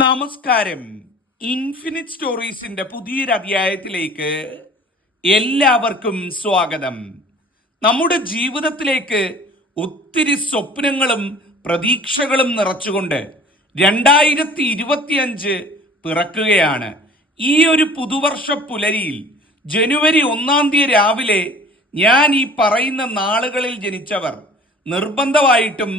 നമസ്കാരം. ഇൻഫിനിറ്റ് സ്റ്റോറീസിന്റെ പുതിയൊരു അധ്യായത്തിലേക്ക് എല്ലാവർക്കും സ്വാഗതം. നമ്മുടെ ജീവിതത്തിലേക്ക് ഒത്തിരി സ്വപ്നങ്ങളും പ്രതീക്ഷകളും നിറച്ചുകൊണ്ട് രണ്ടായിരത്തി ഇരുപത്തിയഞ്ച് പിറക്കുകയാണ്. ഈ ഒരു പുതുവർഷ പുലരിയിൽ ജനുവരി ഒന്നാം തീയതി രാവിലെ ഞാൻ ഈ പറയുന്ന നാളുകളിൽ ജനിച്ചവർ നിർബന്ധമായിട്ടും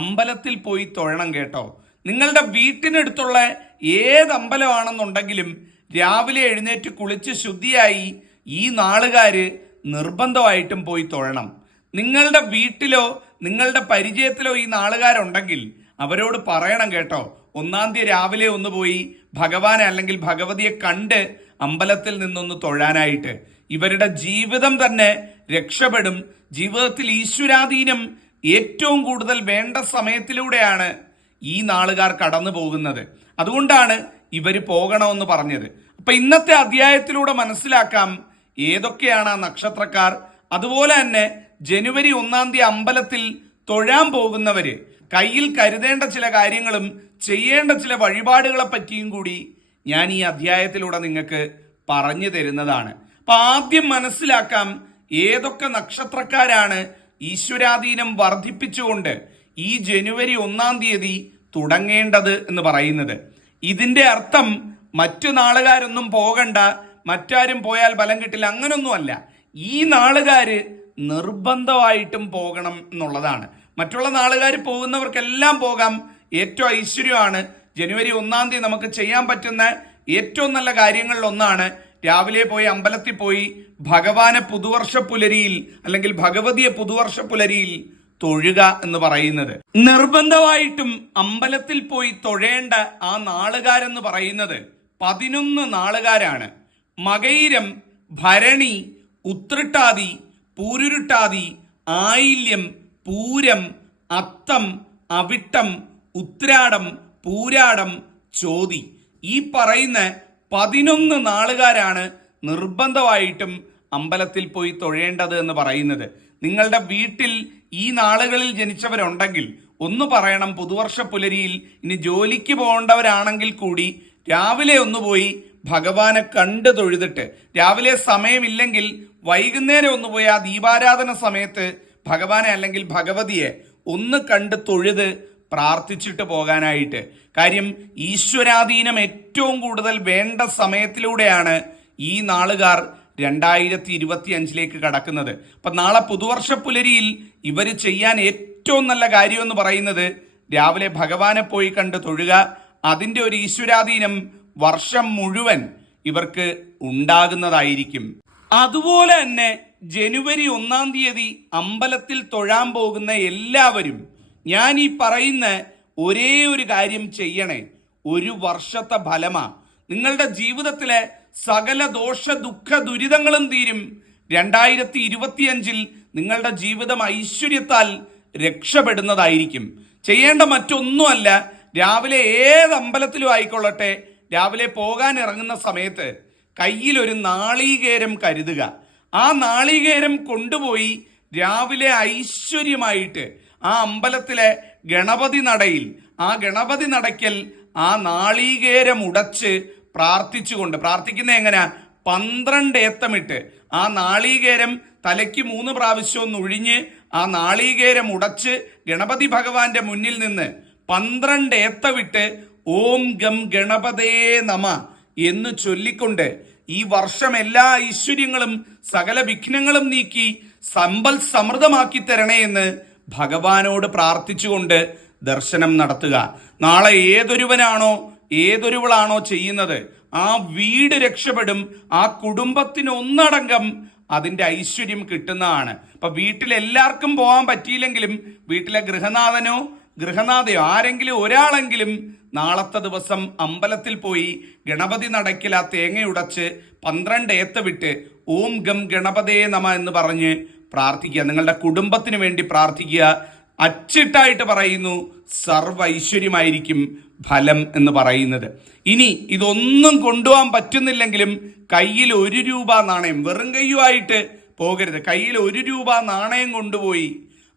അമ്പലത്തിൽ പോയി തൊഴണം കേട്ടോ. നിങ്ങളുടെ വീട്ടിനടുത്തുള്ള ഏത് അമ്പലമാണെന്നുണ്ടെങ്കിലും രാവിലെ എഴുന്നേറ്റ് കുളിച്ച് ശുദ്ധിയായി ഈ നാളുകാര് നിർബന്ധമായിട്ടും പോയി തൊഴണം. നിങ്ങളുടെ വീട്ടിലോ നിങ്ങളുടെ പരിചയത്തിലോ ഈ നാളുകാരുണ്ടെങ്കിൽ അവരോട് പറയണം കേട്ടോ. ഒന്നാം തീയതി രാവിലെ ഒന്ന് പോയി ഭഗവാനെ അല്ലെങ്കിൽ ഭഗവതിയെ കണ്ട് അമ്പലത്തിൽ നിന്നൊന്ന് തൊഴാനായിട്ട്. ഇവരുടെ ജീവിതം തന്നെ രക്ഷപ്പെടും. ജീവിതത്തിൽ ഈശ്വരാധീനം ഏറ്റവും കൂടുതൽ വേണ്ട സമയത്തിലൂടെയാണ് ഈ നാളുകാർ കടന്നു പോകുന്നത്. അതുകൊണ്ടാണ് ഇവർ പോകണമെന്ന് പറഞ്ഞത്. അപ്പൊ ഇന്നത്തെ അധ്യായത്തിലൂടെ മനസ്സിലാക്കാം ഏതൊക്കെയാണ് ആ നക്ഷത്രക്കാർ. അതുപോലെ തന്നെ ജനുവരി ഒന്നാം തീയതി അമ്പലത്തിൽ തൊഴാൻ പോകുന്നവര്. കയ്യിൽ കരുതേണ്ട ചില കാര്യങ്ങളും ചെയ്യേണ്ട ചില വഴിപാടുകളെ പറ്റിയും കൂടി ഞാൻ ഈ അധ്യായത്തിലൂടെ നിങ്ങൾക്ക് പറഞ്ഞു തരുന്നതാണ്. അപ്പൊ ആദ്യം മനസ്സിലാക്കാം ഏതൊക്കെ നക്ഷത്രക്കാരാണ് ഈശ്വരാധീനം വർദ്ധിപ്പിച്ചുകൊണ്ട് ഈ ജനുവരി ഒന്നാം തീയതി തുടങ്ങേണ്ടത് എന്ന് പറയുന്നത്. ഇതിന്റെ അർത്ഥം മറ്റു നാളുകാരൊന്നും പോകണ്ട മറ്റാരും പോയാൽ ഫലം കിട്ടില്ല അങ്ങനൊന്നുമല്ല. ഈ നാളുകാര് നിർബന്ധമായിട്ടും പോകണം എന്നുള്ളതാണ്. മറ്റുള്ള നാളുകാർ പോകുന്നവർക്കെല്ലാം പോകാം. ഏറ്റവും ഐശ്വര്യമാണ് ജനുവരി ഒന്നാം തീയതി നമുക്ക് ചെയ്യാൻ പറ്റുന്ന ഏറ്റവും നല്ല കാര്യങ്ങളിൽ ഒന്നാണ് രാവിലെ പോയി അമ്പലത്തിൽ പോയി ഭഗവാനെ പുതുവർഷ പുലരിയിൽ അല്ലെങ്കിൽ ഭഗവതിയെ പുതുവർഷ പുലരിയിൽ തൊഴുക എന്ന് പറയുന്നത്. നിർബന്ധമായിട്ടും അമ്പലത്തിൽ പോയി തൊഴേണ്ട ആ നാളുകാരെന്ന് പറയുന്നത് പതിനൊന്ന് നാളുകാരാണ്. മകൈരം ഭരണി ഉത്രട്ടാതി പൂരുരുട്ടാതി ആയില്യം പൂരം അത്തം അവിട്ടം ഉത്രാടം പൂരാടം ചോതി. ഈ പറയുന്ന പതിനൊന്ന് നാളുകാരാണ് നിർബന്ധമായിട്ടും അമ്പലത്തിൽ പോയി തൊഴേണ്ടത് എന്ന് പറയുന്നത്. നിങ്ങളുടെ വീട്ടിൽ ഈ നാളുകളിൽ ജനിച്ചവരുണ്ടെങ്കിൽ ഒന്ന് പറയണം പുതുവർഷ പുലരിയിൽ ഇനി ജോലിക്ക് പോകേണ്ടവരാണെങ്കിൽ കൂടി രാവിലെ ഒന്ന് പോയി ഭഗവാനെ കണ്ട് തൊഴുതിട്ട് രാവിലെ സമയമില്ലെങ്കിൽ വൈകുന്നേരം ഒന്ന് പോയി ആ ദീപാരാധന സമയത്ത് ഭഗവാനെ അല്ലെങ്കിൽ ഭഗവതിയെ ഒന്ന് കണ്ട് തൊഴുത് പ്രാർത്ഥിച്ചിട്ട് പോകാനായിട്ട്. കാര്യം ഈശ്വരാധീനം ഏറ്റവും കൂടുതൽ വേണ്ട സമയത്തിലൂടെയാണ് ഈ നാളുകാർ രണ്ടായിരത്തി ഇരുപത്തി അഞ്ചിലേക്ക് കടക്കുന്നത്. അപ്പൊ നാളെ പുതുവർഷ പുലരിയിൽ ഇവർ ചെയ്യാൻ ഏറ്റവും നല്ല കാര്യം എന്ന് പറയുന്നത് രാവിലെ ഭഗവാനെ പോയി കണ്ട് തൊഴുക അതിന്റെ ഒരു ഈശ്വരാധീനം വർഷം മുഴുവൻ ഇവർക്ക് ഉണ്ടാകുന്നതായിരിക്കും. അതുപോലെ തന്നെ ജനുവരി ഒന്നാം തീയതി അമ്പലത്തിൽ തൊഴാൻ പോകുന്ന എല്ലാവരും ഞാൻ ഈ പറയുന്ന ഒരേ ഒരു കാര്യം ചെയ്യണേ. ഒരു വർഷത്തെ ഫലമാ. നിങ്ങളുടെ ജീവിതത്തിലെ സകല ദോഷ ദുഃഖ ദുരിതങ്ങളും തീരും. രണ്ടായിരത്തി ഇരുപത്തിയഞ്ചിൽ നിങ്ങളുടെ ജീവിതം ഐശ്വര്യത്താൽ രക്ഷപ്പെടുന്നതായിരിക്കും. ചെയ്യേണ്ട മറ്റൊന്നുമല്ല രാവിലെ ഏത് അമ്പലത്തിലും ആയിക്കൊള്ളട്ടെ രാവിലെ പോകാൻ ഇറങ്ങുന്ന സമയത്ത് കയ്യിലൊരു നാളീകേരം കരുതുക. ആ നാളീകേരം കൊണ്ടുപോയി രാവിലെ ഐശ്വര്യമായിട്ട് ആ അമ്പലത്തിലെ ഗണപതി നടയിൽ ആ ഗണപതി നടയ്ക്കൽ ആ നാളീകേരം ഉടച്ച് പ്രാർത്ഥിച്ചുകൊണ്ട് പ്രാർത്ഥിക്കുന്ന എങ്ങനെയാ പന്ത്രണ്ട് ഏത്തമിട്ട്. ആ നാളീകേരം തലയ്ക്ക് മൂന്ന് പ്രാവശ്യം ഒന്ന് ഒഴിഞ്ഞ് ആ നാളീകേരം ഉടച്ച് ഗണപതി ഭഗവാന്റെ മുന്നിൽ നിന്ന് പന്ത്രണ്ട് ഏത്തവിട്ട് ഓം ഗം ഗണപതേ നമ എന്ന് ചൊല്ലിക്കൊണ്ട് ഈ വർഷം എല്ലാ ഐശ്വര്യങ്ങളും സകല വിഘ്നങ്ങളും നീക്കി സമ്പൽ സമൃദ്ധമാക്കി തരണേ എന്ന് ഭഗവാനോട് പ്രാർത്ഥിച്ചുകൊണ്ട് ദർശനം നടത്തുക. നാളെ ഏതൊരുവനാണോ ഏതൊരുവളാണോ ചെയ്യുന്നത്? ആ വീട് രക്ഷപ്പെടും ആ കുടുംബത്തിന് ഒന്നടങ്കം അതിന്റെ ഐശ്വര്യം കിട്ടുന്നതാണ്. അപ്പൊ വീട്ടിൽ എല്ലാവർക്കും പോകാൻ പറ്റിയില്ലെങ്കിലും വീട്ടിലെ ഗൃഹനാഥനോ ഗൃഹനാഥയോ ആരെങ്കിലും ഒരാളെങ്കിലും നാളത്തെ ദിവസം അമ്പലത്തിൽ പോയി ഗണപതി നടക്കിൽ ആ തേങ്ങയുടച്ച് പന്ത്രണ്ട് ഏത്ത വിട്ട് ഓം ഗം ഗണപതേ നമ എന്ന് പറഞ്ഞ് പ്രാർത്ഥിക്കുക. നിങ്ങളുടെ കുടുംബത്തിന് വേണ്ടി പ്രാർത്ഥിക്കുക. അച്ചിട്ടായിട്ട് പറയുന്നു സർവ ഐശ്വര്യമായിരിക്കും ഫലം എന്ന് പറയുന്നത്. ഇനി ഇതൊന്നും കൊണ്ടുപോകാൻ പറ്റുന്നില്ലെങ്കിലും കയ്യിൽ ഒരു രൂപ നാണയം വെറും കയ്യുമായിട്ട് പോകരുത്. കയ്യിൽ ഒരു രൂപ നാണയം കൊണ്ടുപോയി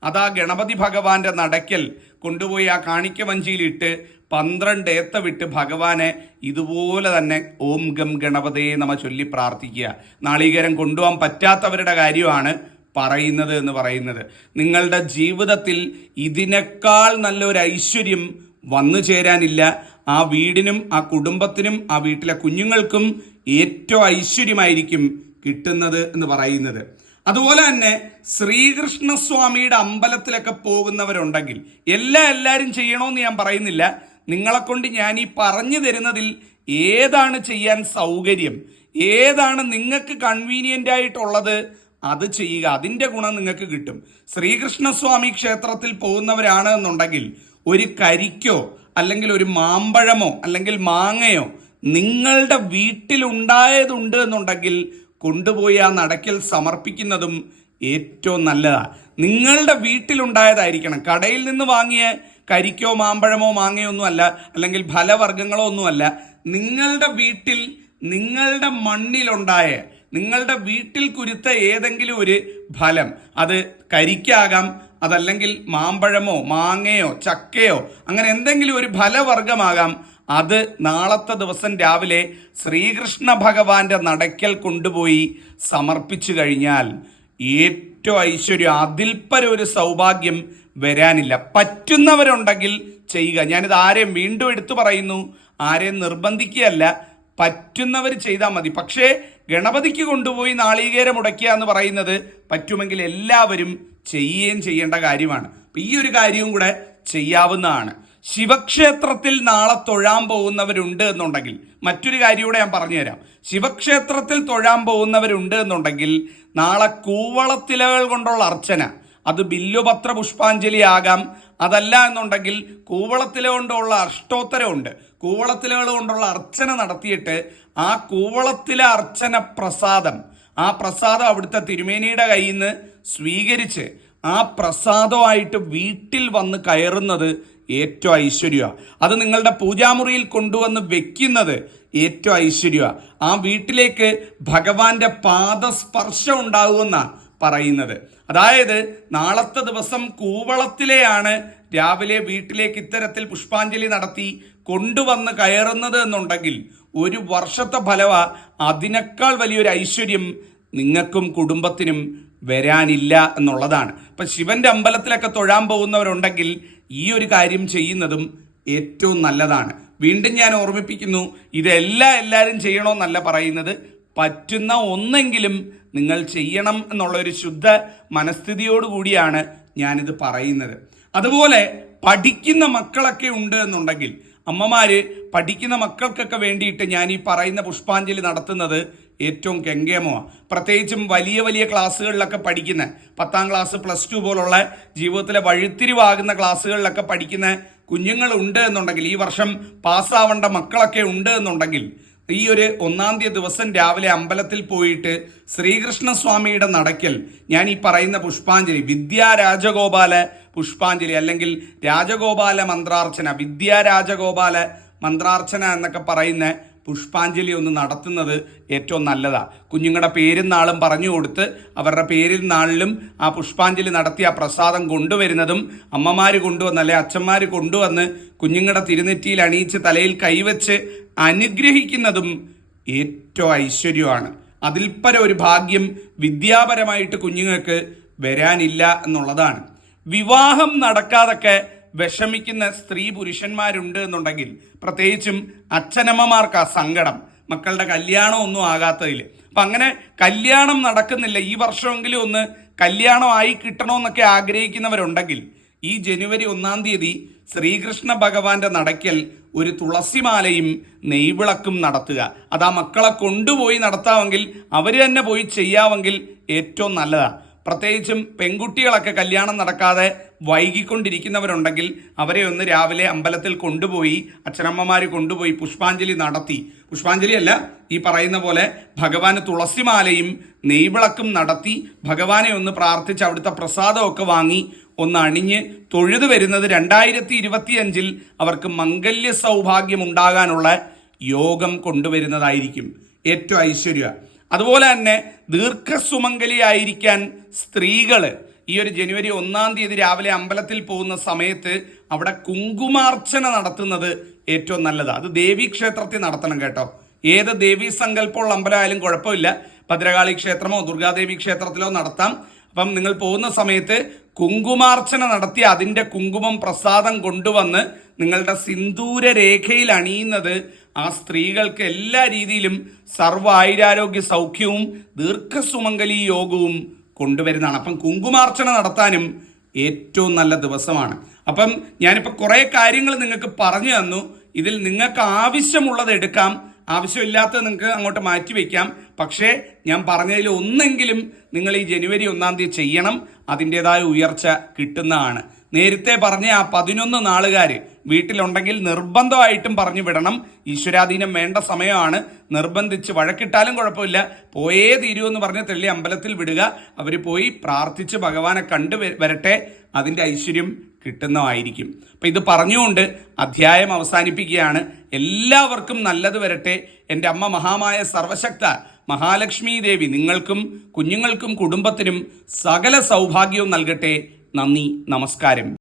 അതാ ഗണപതി ഭഗവാന്റെ നടക്കൽ കൊണ്ടുപോയി ആ കാണിക്ക വഞ്ചിയിലിട്ട് പന്ത്രണ്ട് ഏത്ത വിട്ട് ഭഗവാനെ ഇതുപോലെ തന്നെ ഓം ഗം ഗണപതയെ നമ്മ ചൊല്ലി പ്രാർത്ഥിക്കുക. നാളികേരം കൊണ്ടുപോകാൻ പറ്റാത്തവരുടെ കാര്യമാണ് പറയുന്നത് എന്ന് പറയുന്നത്. നിങ്ങളുടെ ജീവിതത്തിൽ ഇതിനേക്കാൾ നല്ലൊരു ഐശ്വര്യം വന്നു ചേരാനില്ല. ആ വീടിനും ആ കുടുംബത്തിനും ആ വീട്ടിലെ കുഞ്ഞുങ്ങൾക്കും ഏറ്റവും ഐശ്വര്യമായിരിക്കും കിട്ടുന്നത് എന്ന് പറയുന്നത്. അതുപോലെ തന്നെ ശ്രീകൃഷ്ണസ്വാമിയുടെ അമ്പലത്തിലൊക്കെ പോകുന്നവരുണ്ടെങ്കിൽ എല്ലാ എല്ലാവരും ചെയ്യണമെന്ന് ഞാൻ പറയുന്നില്ല. നിങ്ങളെ കൊണ്ട് ഞാൻ ഈ പറഞ്ഞു തരുന്നതിൽ ഏതാണ് ചെയ്യാൻ സൗകര്യം? ഏതാണ് നിങ്ങൾക്ക് കൺവീനിയന്റ് ആയിട്ടുള്ളത്? അത് ചെയ്യുക. അതിന്റെ ഗുണം നിങ്ങൾക്ക് കിട്ടും. ശ്രീകൃഷ്ണസ്വാമി ക്ഷേത്രത്തിൽ പോകുന്നവരാണ് എന്നുണ്ടെങ്കിൽ ഒരു കരിക്കോ അല്ലെങ്കിൽ ഒരു മാമ്പഴമോ അല്ലെങ്കിൽ മാങ്ങയോ നിങ്ങളുടെ വീട്ടിലുണ്ടായതുണ്ട് എന്നുണ്ടെങ്കിൽ കൊണ്ടുപോയി ആ നടക്കൽ സമർപ്പിക്കുന്നതും ഏറ്റവും നല്ലതാണ് നിങ്ങളുടെ വീട്ടിലുണ്ടായതായിരിക്കണം കടയിൽ നിന്ന് വാങ്ങിയ കരിക്കോ മാമ്പഴമോ മാങ്ങയോ ഒന്നുമല്ല അല്ലെങ്കിൽ ഫലവർഗങ്ങളോ ഒന്നുമല്ല നിങ്ങളുടെ വീട്ടിൽ നിങ്ങളുടെ മണ്ണിലുണ്ടായ നിങ്ങളുടെ വീട്ടിൽ കുരുത്ത ഏതെങ്കിലും ഒരു ഫലം അത് കരിക്കാകാം അതല്ലെങ്കിൽ മാമ്പഴമോ മാങ്ങയോ ചക്കയോ അങ്ങനെ എന്തെങ്കിലും ഒരു ഫലവർഗമാകാം അത് നാളത്തെ ദിവസം രാവിലെ ശ്രീകൃഷ്ണ ഭഗവാന്റെ നടക്കൽ കൊണ്ടുപോയി സമർപ്പിച്ചു കഴിഞ്ഞാൽ ഏറ്റവും ഐശ്വര്യം അതിൽപ്പര ഒരു സൗഭാഗ്യം വരാനില്ല. പറ്റുന്നവരുണ്ടെങ്കിൽ ചെയ്യുക. ഞാനിത് ആരെയും വീണ്ടും എടുത്തു പറയുന്നു ആരെയും നിർബന്ധിക്കുകയല്ല. പറ്റുന്നവർ ചെയ്താൽ മതി. പക്ഷേ ഗണപതിക്ക് കൊണ്ടുപോയി നാളികേരം മുടക്കുക എന്ന് പറയുന്നത് പറ്റുമെങ്കിൽ എല്ലാവരും ചെയ്യുകയും ചെയ്യേണ്ട കാര്യമാണ്. ഈ ഒരു കാര്യവും കൂടെ ചെയ്യാവുന്നതാണ്. ശിവക്ഷേത്രത്തിൽ നാളെ തൊഴാൻ പോകുന്നവരുണ്ട് എന്നുണ്ടെങ്കിൽ മറ്റൊരു കാര്യം കൂടെ ഞാൻ പറഞ്ഞുതരാം. ശിവക്ഷേത്രത്തിൽ തൊഴാൻ പോകുന്നവരുണ്ട് എന്നുണ്ടെങ്കിൽ നാളെ കൂവളത്തിലകൾ കൊണ്ടുള്ള അർച്ചന അത് ബില്ലുപത്ര പുഷ്പാഞ്ജലി ആകാം അതല്ല എന്നുണ്ടെങ്കിൽ കൂവളത്തില കൊണ്ടുള്ള അഷ്ടോത്തരമുണ്ട് കൂവളത്തിലെ കൊണ്ടുള്ള അർച്ചന നടത്തിയിട്ട് ആ കൂവളത്തിലെ അർച്ചന പ്രസാദം ആ പ്രസാദം അവിടുത്തെ തിരുമേനിയുടെ കയ്യിൽ നിന്ന് സ്വീകരിച്ച് ആ പ്രസാദമായിട്ട് വീട്ടിൽ വന്ന് കയറുന്നത് ഏറ്റവും ഐശ്വര്യമാണ് അത് നിങ്ങളുടെ പൂജാമുറിയിൽ കൊണ്ടുവന്ന് വെക്കുന്നത് ഏറ്റവും ഐശ്വര്യമാണ് ആ വീട്ടിലേക്ക് ഭഗവാന്റെ പാദസ്പർശം ഉണ്ടാകുമെന്ന പറയുന്നത്. അതായത് നാളത്തെ ദിവസം കൂവളത്തിലെയാണ് രാവിലെ വീട്ടിലേക്ക് ഇത്തരത്തിൽ പുഷ്പാഞ്ജലി നടത്തി കൊണ്ടുവന്ന് കയറുന്നത് എന്നുണ്ടെങ്കിൽ ഒരു വർഷത്തെ ഫലവ അതിനേക്കാൾ വലിയൊരു ഐശ്വര്യം നിങ്ങൾക്കും കുടുംബത്തിനും വരാനില്ല എന്നുള്ളതാണ്. ഇപ്പം ശിവന്റെ അമ്പലത്തിലൊക്കെ തൊഴാൻ പോകുന്നവരുണ്ടെങ്കിൽ ഈ ഒരു കാര്യം ചെയ്യുന്നതും ഏറ്റവും നല്ലതാണ്. വീണ്ടും ഞാൻ ഓർമ്മിപ്പിക്കുന്നു ഇതെല്ലാം എല്ലാവരും ചെയ്യണമെന്നല്ല പറയുന്നത്. പറ്റുന്ന ഒന്നെങ്കിലും നിങ്ങൾ ചെയ്യണം എന്നുള്ള ഒരു ശുദ്ധ മനസ്ഥിതിയോട് കൂടിയാണ് ഞാനിത് പറയുന്നത്. അതുപോലെ പഠിക്കുന്ന മക്കളൊക്കെ ഉണ്ട് എന്നുണ്ടെങ്കിൽ അമ്മമാര് പഠിക്കുന്ന മക്കൾക്കൊക്കെ വേണ്ടിയിട്ട് ഞാൻ ഈ പറയുന്ന പുഷ്പാഞ്ജലി നടത്തുന്നത് ഏറ്റവും കെങ്കേമമാണ് പ്രത്യേകിച്ചും വലിയ വലിയ ക്ലാസ്സുകളിലൊക്കെ പഠിക്കുന്ന പത്താം ക്ലാസ് പ്ലസ് ടു പോലുള്ള ജീവിതത്തിലെ വഴിത്തിരിവാകുന്ന ക്ലാസ്സുകളിലൊക്കെ പഠിക്കുന്ന കുഞ്ഞുങ്ങളുണ്ട് എന്നുണ്ടെങ്കിൽ ഈ വർഷം പാസ്സാവേണ്ട മക്കളൊക്കെ ഉണ്ട് എന്നുണ്ടെങ്കിൽ ഈ ഒരു ഒന്നാം തീയതി ദിവസം രാവിലെ അമ്പലത്തിൽ പോയിട്ട് ശ്രീകൃഷ്ണസ്വാമിയുടെ നടക്കൽ ഞാൻ ഈ പറയുന്ന പുഷ്പാഞ്ജലി വിദ്യാ രാജഗോപാല പുഷ്പാഞ്ജലി അല്ലെങ്കിൽ രാജഗോപാല മന്ത്രാർച്ചന വിദ്യാ രാജഗോപാല മന്ത്രാർച്ചന എന്നൊക്കെ പറയുന്ന പുഷ്പാഞ്ജലി ഒന്ന് നടത്തുന്നത് ഏറ്റവും നല്ലതാണ് കുഞ്ഞുങ്ങളുടെ പേരും നാളും പറഞ്ഞു കൊടുത്ത് അവരുടെ പേരിൽ നാളിലും ആ പുഷ്പാഞ്ജലി നടത്തി ആ പ്രസാദം കൊണ്ടുവരുന്നതും അമ്മമാർ കൊണ്ടുവന്ന് അല്ലെ അച്ഛന്മാർ കൊണ്ടുവന്ന് കുഞ്ഞുങ്ങളുടെ തിരുനെറ്റിയിൽ അണിയിച്ച് തലയിൽ കൈവച്ച് അനുഗ്രഹിക്കുന്നതും ഏറ്റവും ഐശ്വര്യമാണ്. അതിൽപ്പര ഒരു ഭാഗ്യം വിദ്യാപരമായിട്ട് കുഞ്ഞുങ്ങൾക്ക് വരാനില്ല എന്നുള്ളതാണ്. വിവാഹം നടക്കാതൊക്കെ വിഷമിക്കുന്ന സ്ത്രീ പുരുഷന്മാരുണ്ട് എന്നുണ്ടെങ്കിൽ പ്രത്യേകിച്ചും അച്ഛനമ്മമാർക്ക് ആ സങ്കടം മക്കളുടെ കല്യാണം ഒന്നും ആകാത്തതിൽ അപ്പം അങ്ങനെ കല്യാണം നടക്കുന്നില്ല. ഈ വർഷമെങ്കിലും ഒന്ന് കല്യാണം ആയി കിട്ടണമെന്നൊക്കെ ആഗ്രഹിക്കുന്നവരുണ്ടെങ്കിൽ ഈ ജനുവരി ഒന്നാം തീയതി ശ്രീകൃഷ്ണ ഭഗവാന്റെ നടക്കൽ ഒരു തുളസിമാലയും നെയ്വിളക്കും നടത്തുക. അത് ആ മക്കളെ കൊണ്ടുപോയി നടത്താമെങ്കിൽ അവർ തന്നെ പോയി ചെയ്യാമെങ്കിൽ ഏറ്റവും നല്ലതാണ് പ്രത്യേകിച്ചും പെൺകുട്ടികളൊക്കെ കല്യാണം നടക്കാതെ വൈകിക്കൊണ്ടിരിക്കുന്നവരുണ്ടെങ്കിൽ അവരെ ഒന്ന് രാവിലെ അമ്പലത്തിൽ കൊണ്ടുപോയി അച്ഛനമ്മമാർ കൊണ്ടുപോയി പുഷ്പാഞ്ജലി നടത്തി. പുഷ്പാഞ്ജലി അല്ല ഈ പറയുന്ന പോലെ ഭഗവാന് തുളസിമാലയും നെയ്വിളക്കും നടത്തി ഭഗവാനെ ഒന്ന് പ്രാർത്ഥിച്ച് അവിടുത്തെ പ്രസാദമൊക്കെ വാങ്ങി ഒന്ന് അണിഞ്ഞ് തൊഴുതു വരുന്നത് രണ്ടായിരത്തി ഇരുപത്തിയഞ്ചിൽ അവർക്ക് മംഗല്യ സൗഭാഗ്യം ഉണ്ടാകാനുള്ള യോഗം കൊണ്ടുവരുന്നതായിരിക്കും. ഏറ്റവും ഐശ്വര്യ. അതുപോലെ തന്നെ ദീർഘസുമംഗലിയായിരിക്കാൻ സ്ത്രീകൾ ഈ ഒരു ജനുവരി ഒന്നാം തീയതി രാവിലെ അമ്പലത്തിൽ പോകുന്ന സമയത്ത് അവിടെ കുങ്കുമാർച്ചന നടത്തുന്നത് ഏറ്റവും നല്ലത്. അത് ദേവീ ക്ഷേത്രത്തിൽ നടത്തണം കേട്ടോ. ഏത് ദേവീ സങ്കല്പമുള്ള അമ്പലമായാലും കുഴപ്പമില്ല. ഭദ്രകാളി ക്ഷേത്രമോ ദുർഗാദേവി ക്ഷേത്രത്തിലോ നടത്താം. അപ്പം നിങ്ങൾ പോകുന്ന സമയത്ത് കുങ്കുമാർച്ചന നടത്തി അതിന്റെ കുങ്കുമം പ്രസാദം കൊണ്ടുവന്ന് നിങ്ങളുടെ സിന്ദൂര രേഖയിൽ അണിയുന്നത് ആ സ്ത്രീകൾക്ക് എല്ലാ രീതിയിലും സർവ ആയുരാരോഗ്യ സൗഖ്യവും ദീർഘസുമംഗലി യോഗവും കൊണ്ടുവരുന്നതാണ്. അപ്പം കുങ്കുമാർച്ചന നടത്താനും ഏറ്റവും നല്ല ദിവസമാണ്. അപ്പം ഞാനിപ്പോൾ കുറേ കാര്യങ്ങൾ നിങ്ങൾക്ക് പറഞ്ഞു തന്നു. ഇതിൽ നിങ്ങൾക്ക് ആവശ്യമുള്ളത് എടുക്കാം. ആവശ്യമില്ലാത്തത് നിങ്ങൾക്ക് അങ്ങോട്ട് മാറ്റി വയ്ക്കാം പക്ഷേ ഞാൻ പറഞ്ഞതിൽ ഒന്നെങ്കിലും നിങ്ങൾ ഈ ജനുവരി ഒന്നാം തീയതി ചെയ്യണം. അതിന്റെതായ ഉയർച്ച കിട്ടുന്നതാണ്. നേരത്തെ പറഞ്ഞ ആ പതിനൊന്ന് നാളുകാർ വീട്ടിലുണ്ടെങ്കിൽ നിർബന്ധമായിട്ടും പറഞ്ഞു വിടണം. ഈശ്വരാധീനം വേണ്ട സമയമാണ്. നിർബന്ധിച്ച് വഴക്കിട്ടാലും കുഴപ്പമില്ല. പോയേ തീരൂ എന്ന് പറഞ്ഞ് തെള്ളി അമ്പലത്തിൽ വിടുക. അവർ പോയി പ്രാർത്ഥിച്ച് ഭഗവാനെ കണ്ടു വരട്ടെ. അതിന്റെ ഐശ്വര്യം കിട്ടുന്നതായിരിക്കും. അപ്പം ഇത് പറഞ്ഞുകൊണ്ട് അധ്യായം അവസാനിപ്പിക്കുകയാണ്. എല്ലാവർക്കും നല്ലത് വരട്ടെ. എന്റെ അമ്മ മഹാമായ സർവശക്ത മഹാലക്ഷ്മി ദേവി നിങ്ങൾക്കും കുഞ്ഞുങ്ങൾക്കും കുടുംബത്തിനും സകല സൗഭാഗ്യവും നൽകട്ടെ. നന്ദി നമസ്കാരം.